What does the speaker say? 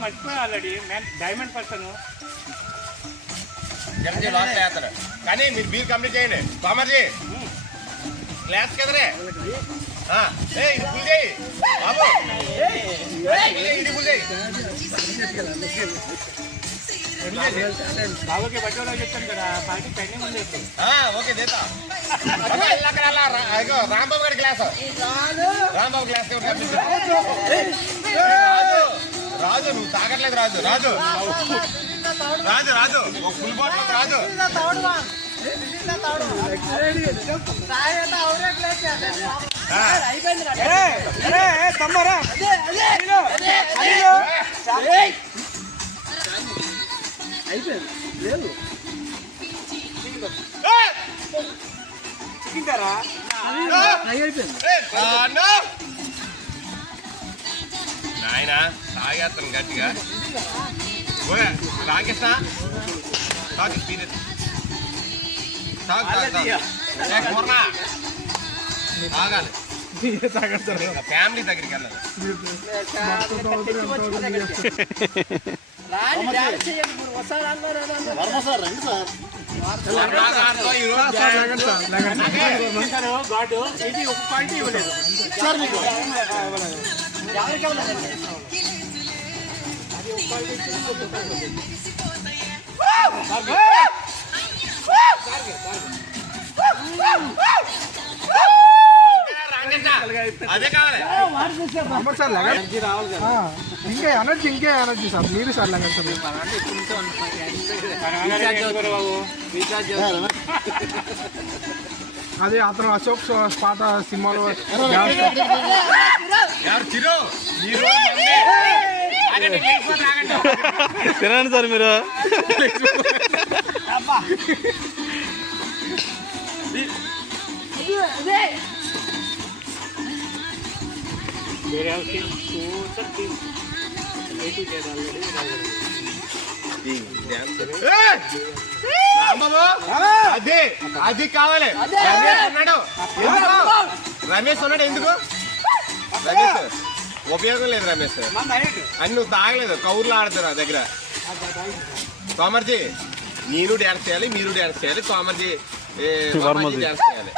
మర్చిపోయా already diamond person last చేస్తారు కానీ మీరు బీర్ కంప్లీట్ చేయండి కామర్జీ గ్లాస్ కదరే ఇది ఫుల్ చేయి బాబు ఇది ఫుల్ చేయి బాబుకి బట్టలో చెప్తాను కదా పార్టీ పెండింగ్ ఉంది ఓకే చేతా రాంబాబు గారి గ్లాస్ రాంబాబు గ్లాస్ రాజు నువ్వు తాగట్లేదు రాజు రాజు రాజు రాజు ఒక ఫుల్ బాటిల్ రాజు నాయన తాగేస్తాను గట్టిగా రాకేష్ తాగు పూర్ణ తాగాలి ఫ్యామిలీ దగ్గరికి వెళ్ళాలి ఇది ఒక పాయింట్ ఇవ్వలేదు అదే కావాలి ఇంకా ఎనర్జీ సార్ మీరు సార్ లంగా అదే అతను అశోక్ పాత సినిమాలో తినండి సార్ మీరు అదే అది కావాలి రమేష్ ఉన్నాడు ఎందుకు రమేష్ ఉపయోగం లేదు రమేష్ అని నువ్వు తాగలేదు కౌర్లు ఆడతారు దగ్గర కామర్జీ నేను డ్యాన్స్ చేయాలి మీరు డ్యాన్స్ చేయాలి కామర్జీ డ్యాన్స్ చేయాలి